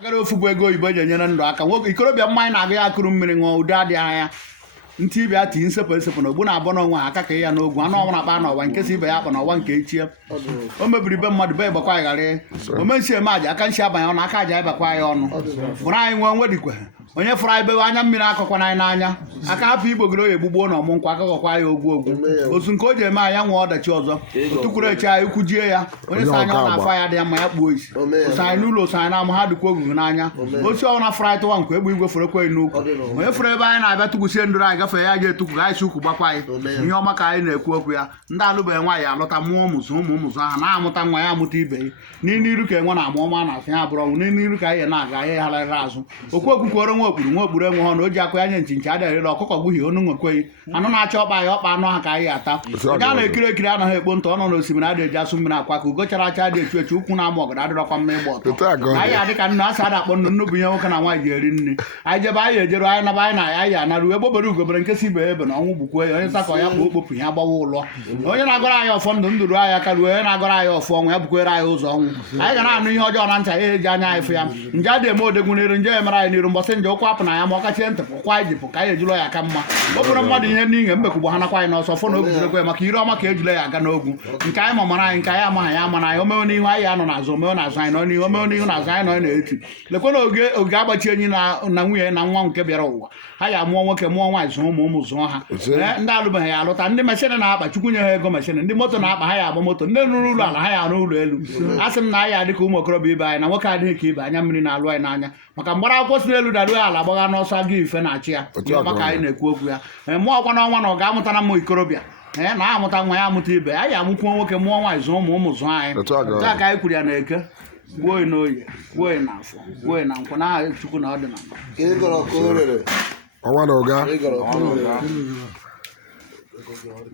Agara ofu bụ ego oyibo ji enyere ndụ aka nwoke ikorobịa mmanya na-agụ ya akụrụ mmiri ṅụọ ụdị adịghị anya ntị ibe ya tii nsepụ esepụ na ogbu na-abụ n'onwe ha aka ka ya n'ogwu anụ ọnwụ na-akpa n'ọwa nke si ibe ya akpa n'ọwa nke echie o mebiri be mmadụ be ịgbakwa ya ghara omensi eme aja aka nsi abanye ọnụ aka aja ịbakwa ya ọnụ fụrụ anyị nwee onwe dịkwa onye fụrụ anyị bewe anya mmiri akọkwana anyị n'anya aka hapụ igbogoro oyi egbugbo na ọmụ nkwa akakọkwa ya ogwu ozu nke o ji eme anya nwee ọdachi ọzọ otukwuru echi anyị kwujie ya onye sa anya ọ na-afọ ya dị ya mma ya kpuo isi oso anyị n'ụlọ oso anyị na-ama ha dịkwa ogugu n'anya osi ọnwụ na fụrụ anyị tụwa nkwa egbe igwe fụrụ ekweghị n'ukwu onye fụrụ ebe anyị na-abịa tụkwusie ndụrụ anyị gafee ya ji etukwu anyị si ukwu gbakwa anyị ihe ọma ka anyị na-ekwu okwu ya ndị alụbeghị nwaanyị alụta mụọ ụmụzụ ụmụzụ aha na-amụta nwa ya amụta ibe ya n'iru ka enwe na-amụ ọma na-asị ya bụrụ ọnwụ n'iru ka anyị na-aga anyị gharịrị azụ okwu okwukworo nwa okpuru enwe ha na o ji akụ ya nye nchinchi adịghịrịla ọkụkọ gbuhie onu nwekweghị anụ na-achọ ọkpa ya ọkpa anụ ha ka anyị ata ga na-ekiri ekiri anaghị ekpo ntụ ọnụ na osimiri adị eji asụ mmiri akwa ka ugo chara acha dị echu echu ụkwụ na-ama ọgara adịrọkwa mma ịgba ọtọ anyị adị ka nnu asị ada akpọ nnu bụ ihe nwoke na nwaanyị ji eri nri anyị jebe anyị ejeru anyị naba anyị na anyị anarụ egbobere ugobere nke si ibe ebe na ọnwụ bukwe ya onye nsakọ ya kpọ okpopụ ya gbawa ụlọ onye na-agọrọ anyị ọfọ ndụ ndụrụ anyị aka ruo onye na-agọrọ anyị ọfọ ọnwụ ya bukwere anyị ụzọ ọnwụ anyị ga na-anụ ihe ọjọọ na ncha ya eji anya anyị fụ ya nje adị eme odegwu n'iru nje emere anyị n'iru mbọsị nje ụkwụ apụ na ya ma ọ kachie ntị pụkwa anyị jipụ ka anyị ejụlọ ya aka mma ọ bụrụ mmadụ ihe n'ihe mbekwugbo ha nakwa anyị n'ọsọ fọ na oguzirekwe maka ire ọma ka ejule ya aga n'ogwu nke anyị mamara anyị nke anyị amaghị ya amara anyị omewe n'ihu anyị anọ n'azụ omewe n'azụ anyị nọ n'ihu omewe n'ihu n'azụ anyị nọ na-eti lekwe na oge agbachi enyi na nwunye na nwa nke bịara ụwa ha ya amụọ nwoke mụọ nwaanyị zụọ ụmụ zụọ ha ndị alụbeghị ya alụta ndị meshin na-akpa chukwu nye ha ego meshin ndị moto na-akpa ha ya agba moto ndị rụrụ ụlọ ala ha ya arụ ụlọ elu a sị m na anyị adịka ụmụ okorobịa ibe anyị na nwoke adịghị ka ibe anya mmiri na-alụ anyị n'anya maka mgbara akwụkwọ si n'elu daruo ala gbagha n'ọsọ aga ife na-achị ya maka anyị na-ekwu okwu ya mụọ ọkwa n'ọnwa na ọ ga-amụtara m ikorobịa na-amụta nwa ya amụta ibe anyị amụkwuo nwoke mụọ nwaanyị zụọ ụmụ zụọ anyị taa ka anyị kwuru ya na eke gbuo n'oyi gbuo na afọ gbuo na nkwụ na aha chukwu na ọ dị na